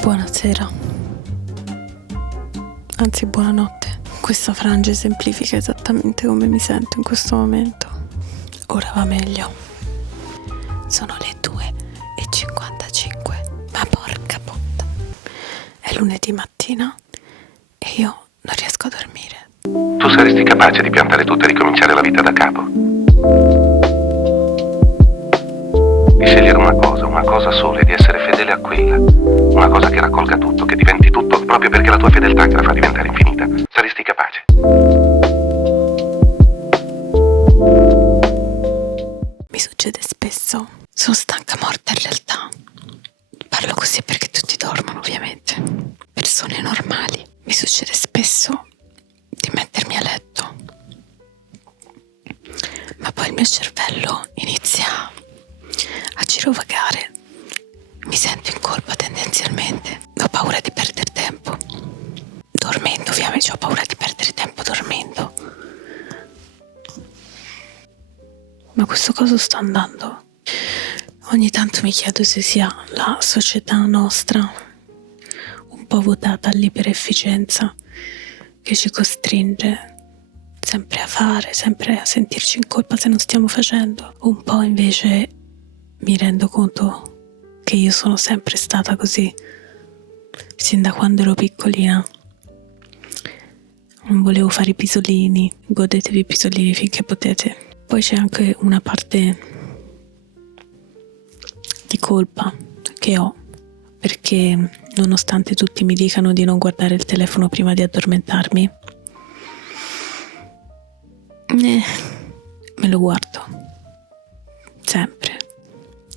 Buonasera, anzi buonanotte. Questa frase esemplifica esattamente come mi sento in questo momento. Ora va meglio. Sono le 2:55, ma porca puttana. È lunedì mattina e io non riesco a dormire. Tu saresti capace di piantare tutto e ricominciare la vita da capo? Di scegliere una cosa sola e di essere fedele a quella. Una cosa che raccolga tutto, che diventi tutto proprio perché la tua fedeltà che la fa diventare infinita. Saresti capace? Mi succede spesso. Sono stanca morta in realtà. Parlo così perché tutti dormono, ovviamente. Persone normali. Mi succede spesso di mettermi a letto, ma poi il mio cervello inizia a girovagare. Mi sento in colpa tendenzialmente. Ho paura di perdere tempo dormendo, ovviamente ho paura di perdere tempo dormendo. Ma questo cosa sta andando? Ogni tanto mi chiedo se sia la società nostra, un po' votata all'iperefficienza, che ci costringe sempre a fare, sempre a sentirci in colpa se non stiamo facendo. Un po' invece mi rendo conto che io sono sempre stata così, sin da quando ero piccolina. Non volevo fare i pisolini, godetevi i pisolini finché potete. Poi c'è anche una parte di colpa che ho, perché nonostante tutti mi dicano di non guardare il telefono prima di addormentarmi, me lo guardo sempre.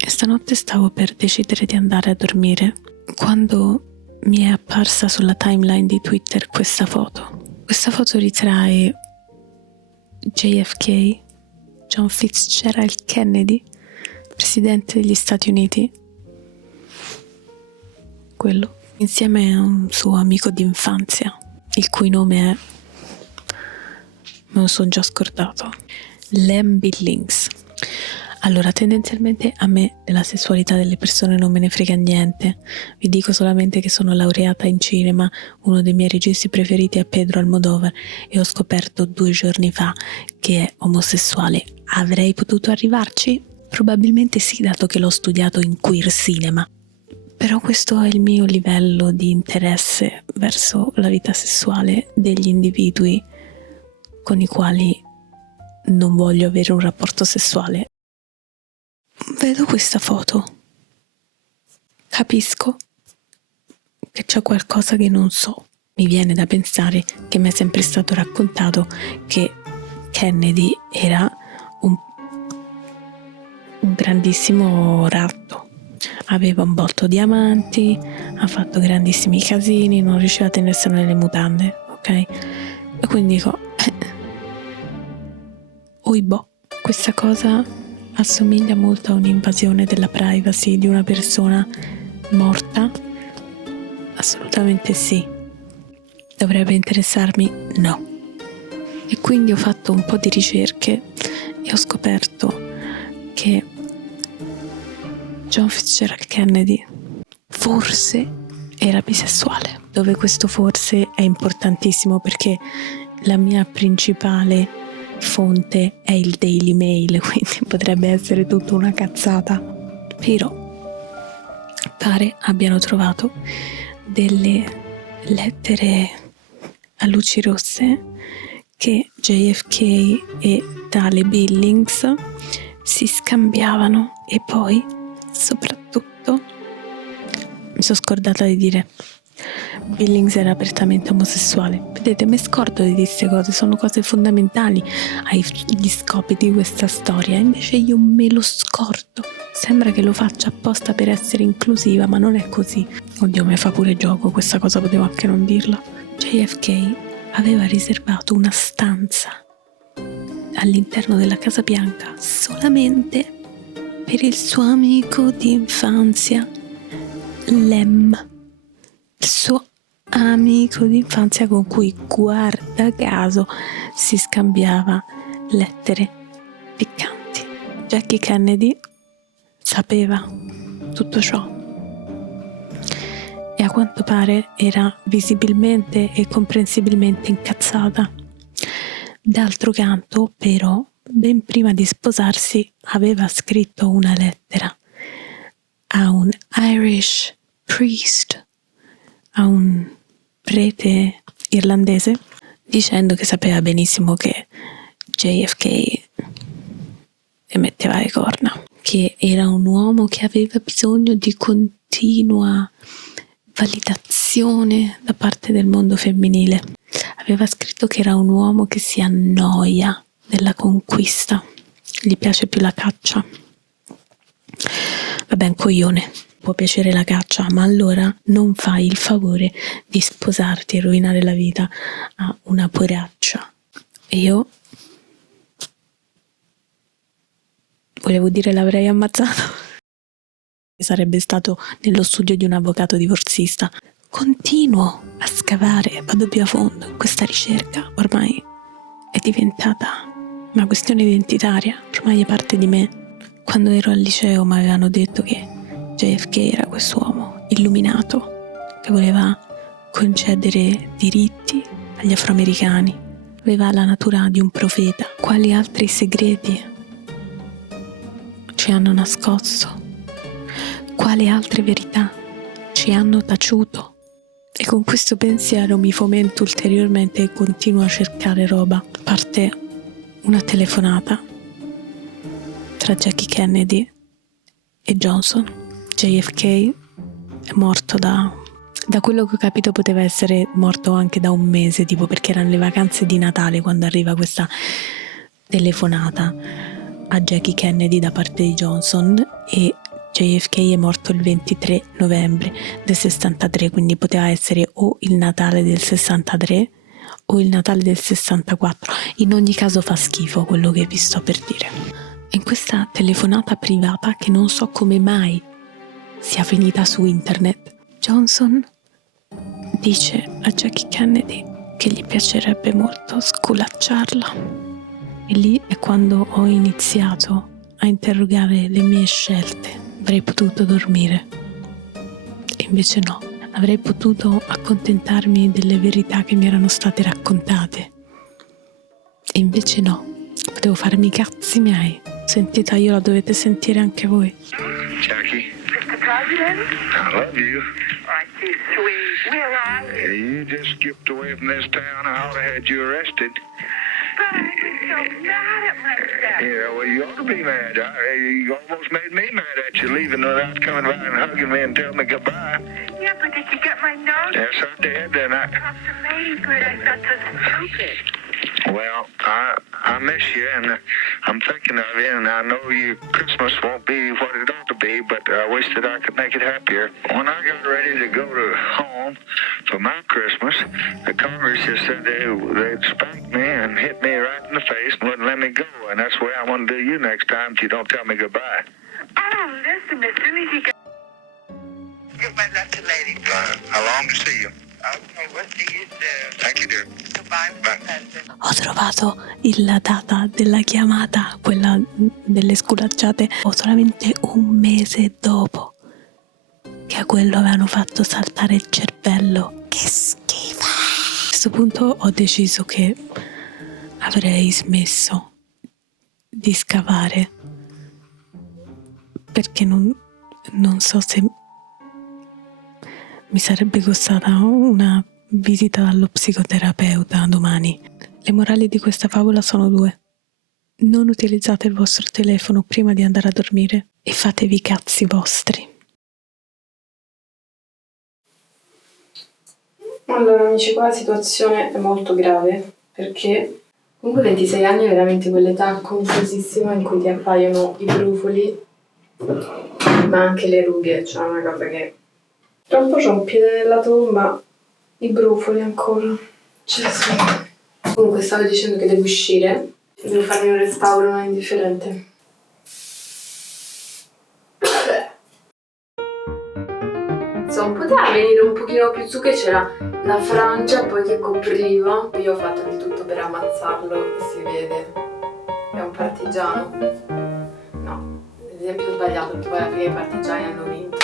E stanotte stavo per decidere di andare a dormire quando mi è apparsa sulla timeline di Twitter questa foto. Questa foto ritrae JFK, John Fitzgerald Kennedy, presidente degli Stati Uniti, quello, insieme a un suo amico d'infanzia, il cui nome è, me lo sono già scordato, Lem Billings. Allora, tendenzialmente a me della sessualità delle persone non me ne frega niente. Vi dico solamente che sono laureata in cinema, uno dei miei registi preferiti è Pedro Almodóvar e ho scoperto 2 giorni fa che è omosessuale. Avrei potuto arrivarci? Probabilmente sì, dato che l'ho studiato in queer cinema. Però questo è il mio livello di interesse verso la vita sessuale degli individui con i quali non voglio avere un rapporto sessuale. Vedo questa foto, capisco che c'è qualcosa che non so. Mi viene da pensare che mi è sempre stato raccontato che Kennedy era un grandissimo ratto. Aveva un botto di amanti, ha fatto grandissimi casini, non riusciva a tenersene nelle mutande, ok? E quindi dico, oibò, questa cosa assomiglia molto a un'invasione della privacy di una persona morta? Assolutamente sì. Dovrebbe interessarmi? No. E quindi ho fatto un po' di ricerche e ho scoperto che John Fitzgerald Kennedy forse era bisessuale, dove questo forse è importantissimo perché la mia principale fonte è il Daily Mail, quindi potrebbe essere tutta una cazzata, però pare abbiano trovato delle lettere a luci rosse che JFK e tale Billings si scambiavano. E poi soprattutto mi sono scordata di dire, Billings era apertamente omosessuale. Vedete, mi scordo di queste cose, sono cose fondamentali agli scopi di questa storia, invece io me lo scordo. Sembra che lo faccia apposta per essere inclusiva, ma non è così. Oddio, mi fa pure gioco, questa cosa potevo anche non dirla. JFK aveva riservato una stanza all'interno della Casa Bianca solamente per il suo amico di infanzia, Lem, il suo amico di infanzia con cui, guarda caso, si scambiava lettere piccanti. Jackie Kennedy sapeva tutto ciò e a quanto pare era visibilmente e comprensibilmente incazzata. D'altro canto, però, ben prima di sposarsi aveva scritto una lettera a un Irish priest, a un prete irlandese, dicendo che sapeva benissimo che JFK emetteva le corna, che era un uomo che aveva bisogno di continua validazione da parte del mondo femminile. Aveva scritto che era un uomo che si annoia della conquista, gli piace più la caccia. Vabbè, un coglione, può piacere la caccia, ma allora non fai il favore di sposarti e rovinare la vita a una poraccia. E io volevo dire l'avrei ammazzato. Sarebbe stato nello studio di un avvocato divorzista. Continuo a scavare, vado più a fondo in questa ricerca. Ormai è diventata una questione identitaria, ormai è parte di me. Quando ero al liceo mi avevano detto che JFK era quest'uomo illuminato che voleva concedere diritti agli afroamericani. Aveva la natura di un profeta. Quali altri segreti ci hanno nascosto? Quali altre verità ci hanno taciuto? E con questo pensiero mi fomento ulteriormente e continuo a cercare roba. Parte una telefonata tra Jackie Kennedy e Johnson. JFK è morto da quello che ho capito poteva essere morto anche da un mese, tipo, perché erano le vacanze di Natale quando arriva questa telefonata a Jackie Kennedy da parte di Johnson, e JFK è morto il 23 novembre del 63, quindi poteva essere o il Natale del 63 o il Natale del 64. In ogni caso fa schifo quello che vi sto per dire. In questa telefonata privata, che non so come mai sia finita su internet, Johnson dice a Jackie Kennedy che gli piacerebbe molto sculacciarla. E lì è quando ho iniziato a interrogare le mie scelte. Avrei potuto dormire, e invece no. Avrei potuto accontentarmi delle verità che mi erano state raccontate, e invece no. Potevo farmi i cazzi miei. Sentita io, la dovete sentire anche voi. Jackie. Mr. President? I love you. I see, sweet. Where are you? You just skipped away from this town. I ought to have had you arrested. But I was so mad at myself. Yeah, well, you ought to be mad. You almost made me mad at you, leaving without coming by and hugging me and telling me goodbye. Yeah, but did you get my note? Yes, I did. And Off the Ladybird, I thought so stupid. well, I miss you, and I'm thinking of you, and I know your Christmas won't be what it ought to be, but I wish that I could make it happier. When I got ready to go to home for my Christmas, the Congress just said they'd spank me and hit me right in the face and wouldn't let me go, and that's the way I want to do you next time if you don't tell me goodbye. Oh, listen, as soon as you get... Give my love to Ladybird. I long to see you. Okay, we'll see you soon. Thank you, dear. Goodbye, Bye. President. Ho trovato la data della chiamata, quella delle sculacciate, solamente un mese dopo che a quello avevano fatto saltare il cervello. Che schifo! A questo punto ho deciso che avrei smesso di scavare, perché non so se mi sarebbe costata una visita dallo psicoterapeuta domani. Le morali di questa favola sono due. Non utilizzate il vostro telefono prima di andare a dormire e fatevi i cazzi vostri. Allora amici, qua la situazione è molto grave, perché comunque 26 anni è veramente quell'età confusissima in cui ti appaiono i brufoli, ma anche le rughe, cioè una cosa che... Tra un po' c'ho un piede nella tomba, i brufoli ancora. Gesù. Comunque stavo dicendo che devo uscire, devo farmi un restauro non indifferente. Insomma, poteva venire un pochino più su, che c'era la frangia poi che copriva. Io ho fatto di tutto per ammazzarlo, si vede. È un partigiano. No, l'esempio sbagliato, perché poi alla fine i partigiani hanno vinto.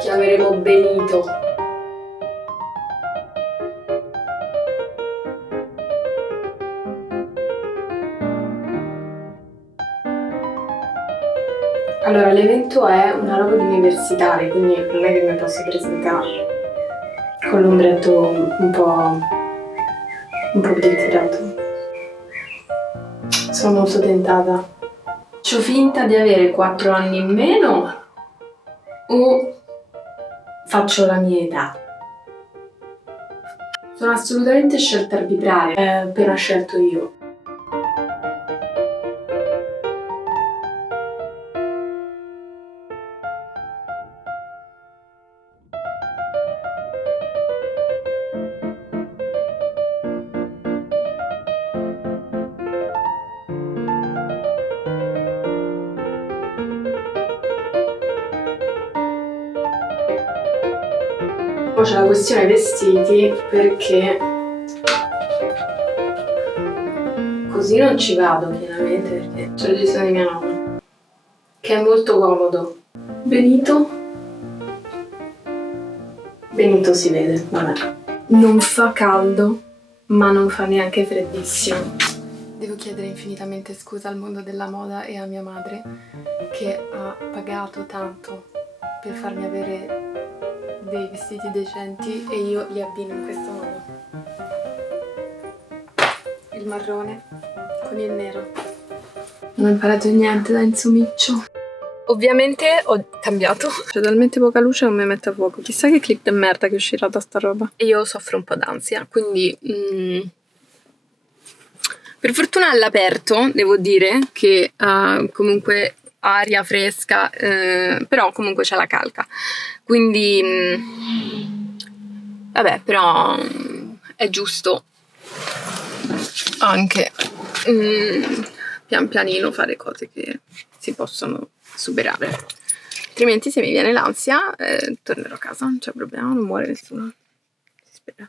Chiameremo Benito. Allora, l'evento è una roba di universitari, quindi non è che mi posso presentare con l'ombretto un po' glitterato. Sono molto tentata. Faccio finta di avere 4 anni in meno o faccio la mia età? Sono assolutamente scelta arbitraria, è appena scelto io. Poi c'è la questione vestiti, perché così non ci vado chiaramente, perché c'è il gestore di mia nonna, che è molto comodo. Benito si vede, vabbè. Non fa caldo, ma non fa neanche freddissimo. Devo chiedere infinitamente scusa al mondo della moda e a mia madre, che ha pagato tanto per farmi avere dei vestiti decenti e io li abbino in questo modo. Il marrone con il nero. Non ho imparato niente da insomiccio. Ovviamente ho cambiato. C'è talmente poca luce che non mi mette a fuoco. Chissà che clip di merda che uscirà da sta roba. E io soffro un po' d'ansia, quindi per fortuna all'aperto, devo dire che comunque aria fresca, però comunque c'è la calca. Quindi vabbè, però è giusto anche pian pianino fare cose che si possono superare, altrimenti se mi viene l'ansia tornerò a casa, non c'è problema, non muore nessuno, si spera.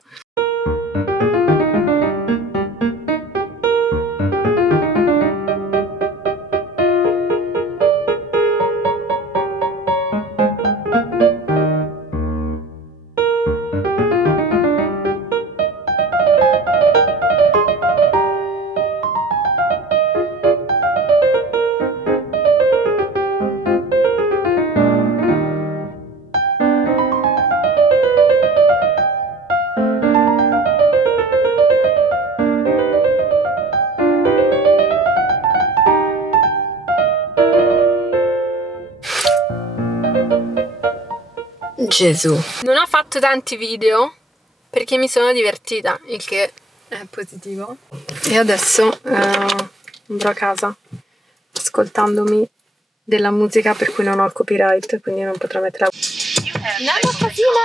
Gesù. Non ho fatto tanti video perché mi sono divertita, il che è positivo. E adesso andrò a casa ascoltandomi della musica per cui non ho il copyright, quindi non potrò mettere la... Nella casina!